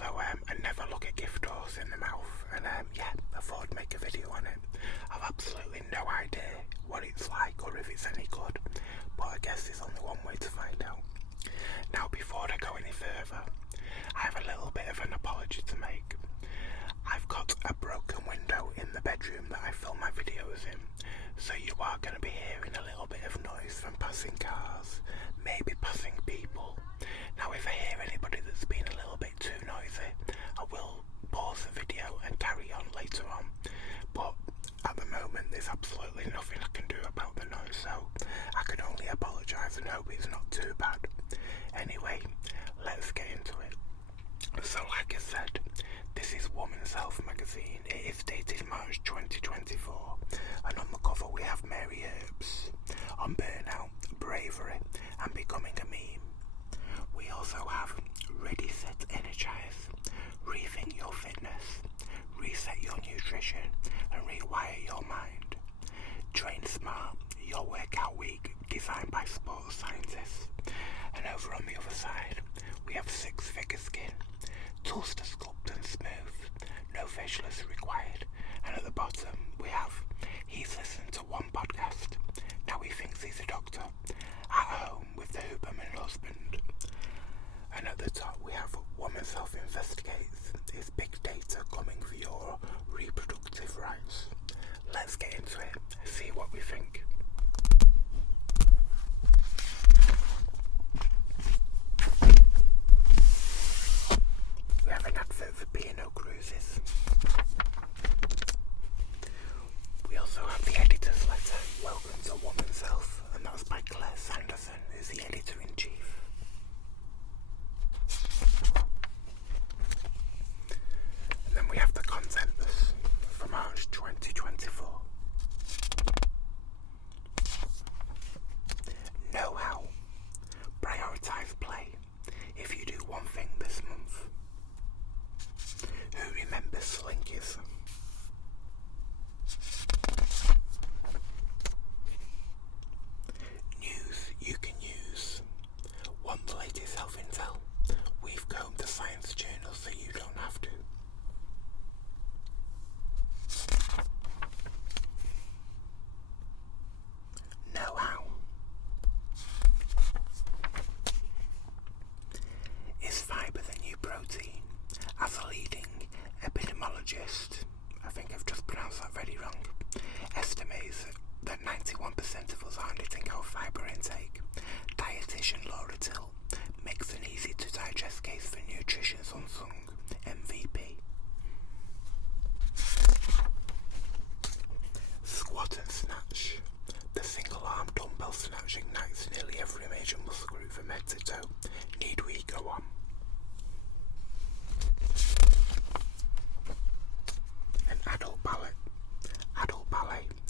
So I never look at gift horse in the mouth, and I thought I'd make a video on it. I've absolutely no idea what it's like or if it's any good, but I guess there's only one way to find out. Now, before I go any further, I have a little bit of an apology to make. I've got a broken window in the bedroom that I film my videos in, so you are going to be hearing a little bit of noise from passing cars, maybe passing people. Now, if I hear anybody that's been a little bit too noisy, I will pause the video and carry on later on, but at the moment there's absolutely nothing I can do about the noise, so I can only apologise and hope it's not too bad. Anyway, let's get into it. So like I said, this is Woman's Health magazine. It is dated March 2024, and on the cover we have Mary Earps on burnout, bravery and becoming a meme. We also have Ready, Set, Energize, rethink your fitness, reset your nutrition and rewire your mind. Train Smart, your workout week designed by sports scientists. And over on the other side, we have 6-figure skin, tools to sculpt and smooth, no facialist required. And at the bottom, we have, he's listened to one podcast, now he thinks he's a doctor, at home with the Huberman husband. And at the top, we have Woman's Health Investigates, is big data coming for your reproductive rights. Let's get into it, see what we think. We have an advert for B&O Cruises. We also have the editor's letter, Welcome to Woman's Health, and that's by Claire Sanderson, who's the editor-in-chief. And then we have the consensus for March 2024. Know how. Prioritise play. If you do one thing this month. Who remembers Slinkies? News you can use. Want the latest health intel? We've combed the science journals so you don't have to. Know how. Is fibre the new protein? As a leading epidemiologist, I think I've just pronounced that very wrong, estimates that 91% of us aren't hitting our fibre intake. Dietitian Laura Till makes an easy to digest case for Nutrition's Unsung MVP. Squat and snatch. The single arm dumbbell snatch ignites nearly every major muscle group from head to toe. Need we go on? An adult ballet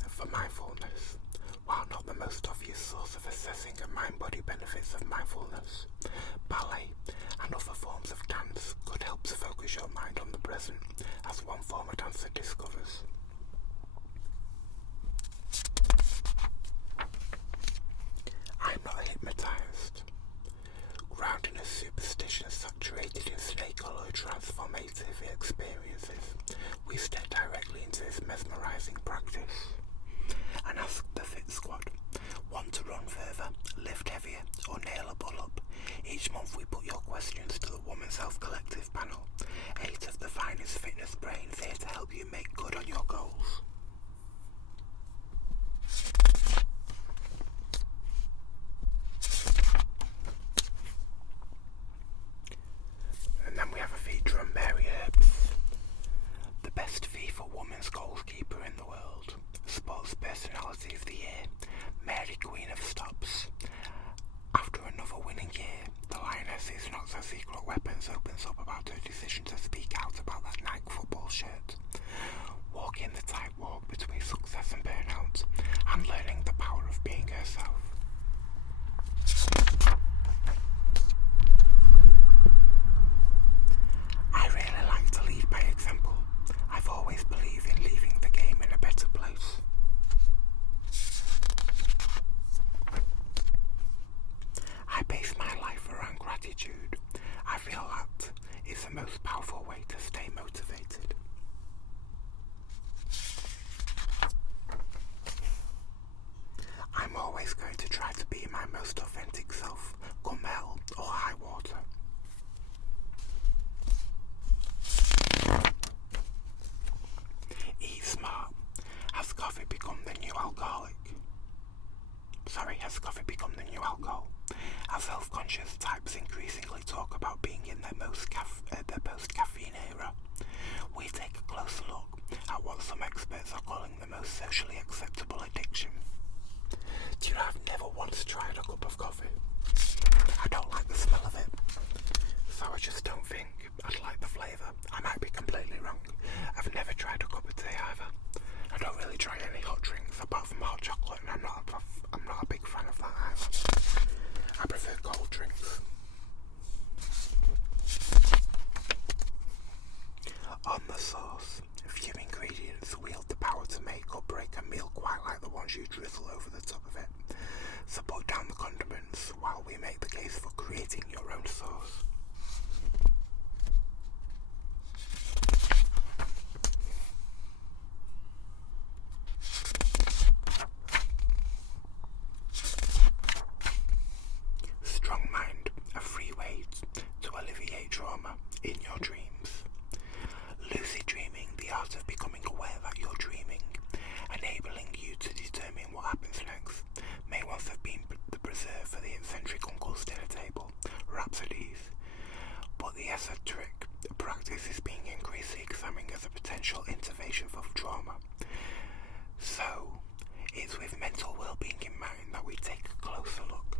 for mindfulness. While not the most obvious source of assessing the mind-body benefits of mindfulness, ballet and other forms of dance could help to focus your mind on the present, as one former dancer discovers. I'm not hypnotised. Grounded in a superstition saturated in snake oil transformative experiences, we step directly into this mesmerising practice and ask the Fit Squad, want to run further, lift heavier or nail a pull-up? Each month we put your questions to the Woman's Health Collective panel, 8 of the finest fitness brains here to help you make good on your goals. And then we have a feature on Mary Earps, the best FIFA women's goalkeeper in the world, Sports Personality of the Year, Mary Queen of Stops. After another winning year, the Lioness is not her secret weapons opens up about her decision to speak out about that Nike football shirt. Walking the tightrope between success and burnout, and learning the power of being herself. I really like to lead by example. I've always believed in leaving the game in a better place. I base my life around gratitude. I feel that is the most powerful has coffee become the new alcohol? As health-conscious types increasingly talk about being in their post-caffeine era, we take a closer look at what some experts are calling the most socially acceptable addiction. Do you know, I've never once tried a cup of coffee. I don't like the smell of it, so I just don't think I'd like the flavour. I might be completely wrong. I've never tried a cup of tea either. I don't really try any hot drinks apart from hot chocolate, and I'm not a big fan of that either. I prefer cold drinks. On the sauce, few ingredients wield the power to make or break a meal quite like the ones you drizzle over the top of it. So put down the condiments while we make the case for creating your own sauce. Strong mind, a free way to alleviate trauma in your dreams. Lucid dreaming, the art of becoming aware that you're dreaming, enabling you to determine what happens next, may once have been the preserve for the eccentric uncle's dinner table, rhapsodies, but the esoteric practice is being increasingly examined as a potential intervention for trauma. So, it's with mental well-being in mind that we take a closer look.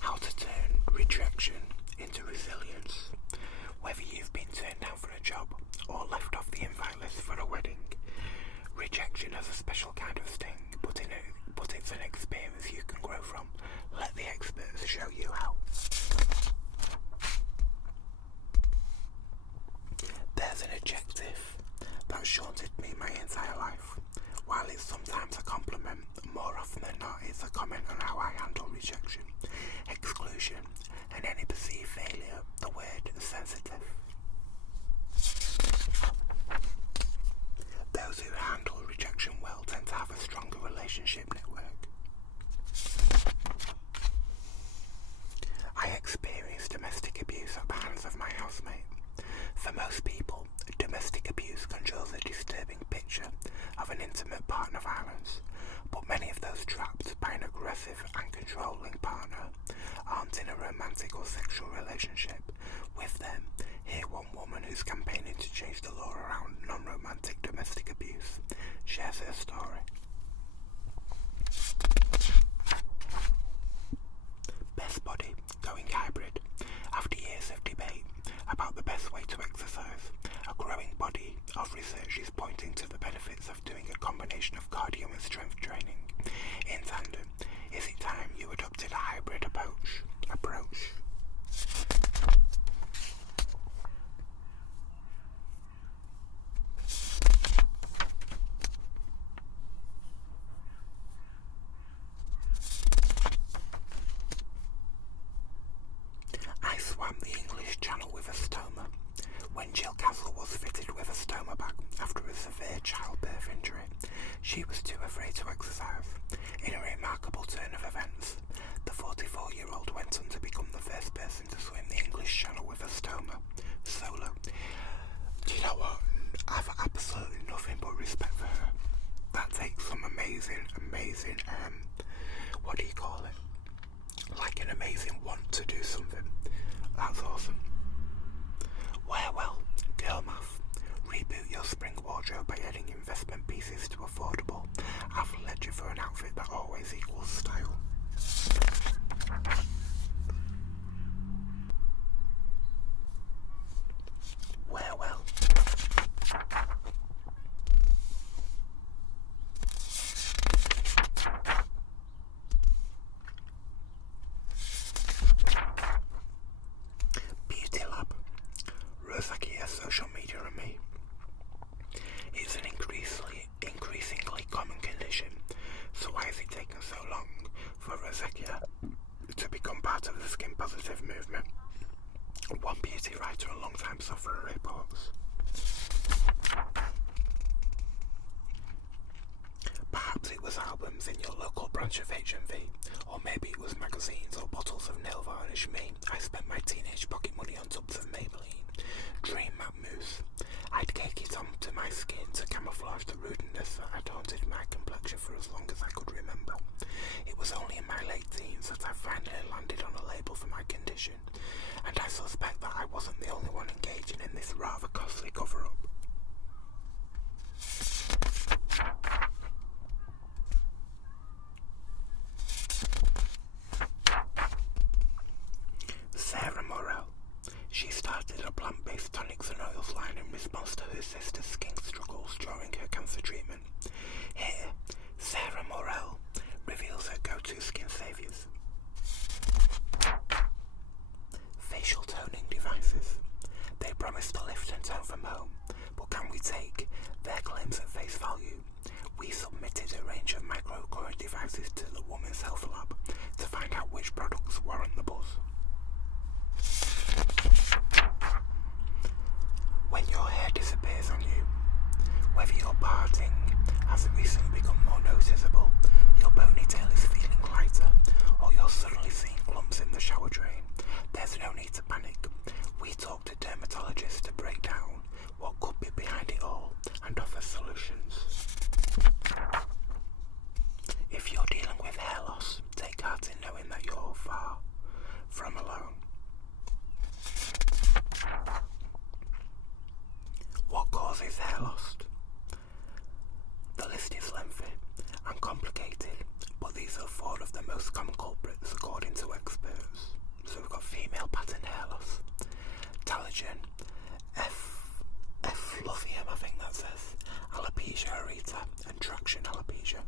How to turn rejection into resilience. Whether you've been turned down for a job or left off the invite list for a wedding, rejection has a special kind of sting, but it's an experience you can grow from. Let the experts show you how. There's an adjective that's haunted me my entire life. While it's sometimes a compliment, more often than not it's a comment on how I handle rejection, exclusion, and any perceived failure. The word sensitive. Those who handle rejection well tend to have a stronger relationship network. I experienced domestic abuse at the hands of my housemate. For most people, domestic abuse conjures a disturbing picture of an intimate partner violence, but many of those trapped by an aggressive and controlling partner aren't in a romantic or sexual relationship with them. Hear one woman who's campaigning to change the law around non-romantic domestic abuse shares her story. Best body going hybrid. After years of debate about the best way to exercise, a growing body of research is pointing to the benefits of doing a combination of cardio and strength training in tandem. Is it time you adopted a hybrid approach? I swam the English Channel with a stoma. When Jill Castle was fitted with a stoma bag after a severe childbirth injury, she was too afraid to exercise. In a remarkable turn of events, the 44-year-old went on to become the first person to swim the English Channel with a stoma, solo. Do you know what? I've absolutely nothing but respect for her. That takes some amazing, what do you call it? Like an amazing want to do something. That's awesome. Well, girl math. Reboot your spring wardrobe by adding investment pieces to affordable athleisure for an outfit that always equals style. Well. Beauty Lab. Rosakia social media and me. It's an increasingly common condition, so why is it taking so long for rosacea to become part of the skin positive movement? One beauty writer and long-time sufferer reports. Perhaps it was albums items in your local branch of HMV, or maybe it was magazines or bottles of nail varnish. Me, I spent my teenage pocket money on tubs of Maybelline Dream Matte Mousse. I'd cake it onto my skin to camouflage the rudeness that had haunted my complexion for as long as I could remember. It was only in my late teens that I finally landed on a label for my condition, and I suspect that I wasn't the only one engaging in this rather costly cover-up. Sarah Morel. She started a plant-based tonics and oils line in response to her sister's skin struggles during her cancer treatment. Here, Sarah Morel reveals her go-to skin saviours. Facial toning devices. They promise to lift and tone from home, but can we take their claims at face value? We submitted a range of microcurrent devices to the Women's Health Lab to find out which products warrant the buzz. When your hair disappears on you, whether your parting has recently become more noticeable, your ponytail is feeling lighter, or you're suddenly seeing clumps in the shower drain, there's no need to panic. We talk to dermatologists to break down what could be behind it all and offer solutions. If you're dealing with hair loss, take heart in knowing that you're far from alone. What causes hair loss? The list is lengthy and complicated, but these are 4 of the most common culprits according to experts. So we've got female pattern hair loss, telogen, effluvium, I think that says, alopecia areata, and traction alopecia.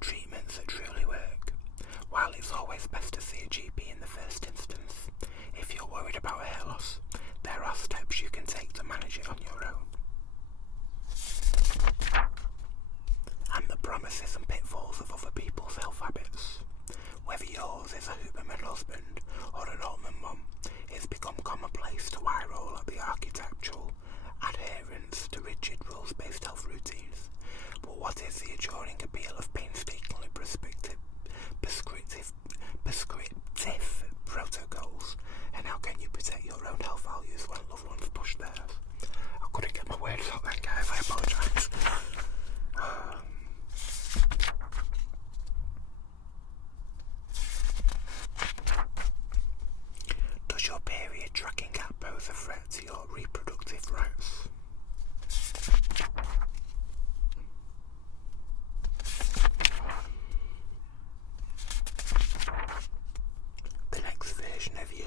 Treatments that truly work. While it's always best to see a GP in the first instance, if you're worried about hair loss, there are steps you can take to manage it on your own. And the promises and pitfalls of other people's health habits. Whether yours is a Huberman husband or an Altman mum, it's become commonplace to eye roll at the architectural adherence to rigid rules-based health routines. But what is the enduring appeal of painstakingly prescriptive protocols, and how can you protect your own health values when loved ones push theirs? I couldn't get my words out then, guys, I apologise. Does your period tracking app pose a threat to your reproductive rights? The next version of you.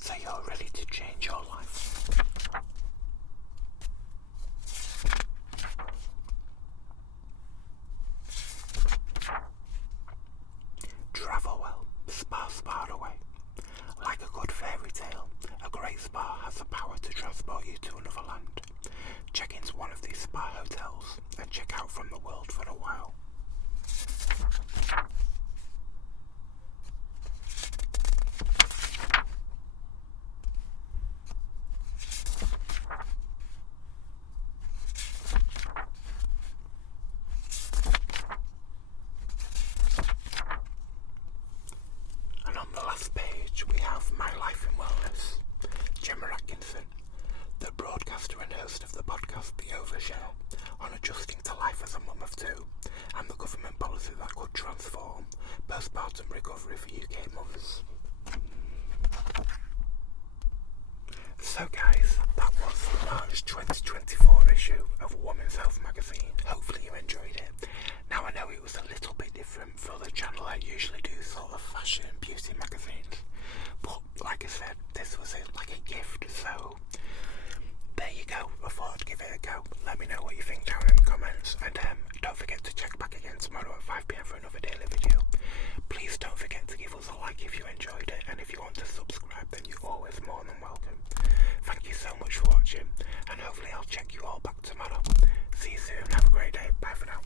So you're ready to change your life. Travel well, spa away. Like a good fairy tale, a great spa has the power to transport you to another land. Check into one of these spa hotels and check out from the world for a while. And on the last page we have My Life in Wellness, Gemma Atkinson, the broadcaster and host of the podcast The Overshare, on adjusting to life as a mum of 2 and the government policy that could transform postpartum recovery for UK mothers. So guys, that was the March 2024 issue of Women's Health magazine. Hopefully you enjoyed it. Now I know it was a little bit different for the channel. I usually do sort of fashion and beauty magazines, but like I said, this was like a gift, so there you go. I thought I'd give it a go. Let me know what you think down in the comments, and don't forget to check back again tomorrow at 5 PM for another daily video. Please don't forget to give us a like if you enjoyed it, and if you want to subscribe then you're always more than welcome. Thank you so much for watching, and hopefully I'll check you all back tomorrow. See you soon, have a great day, bye for now.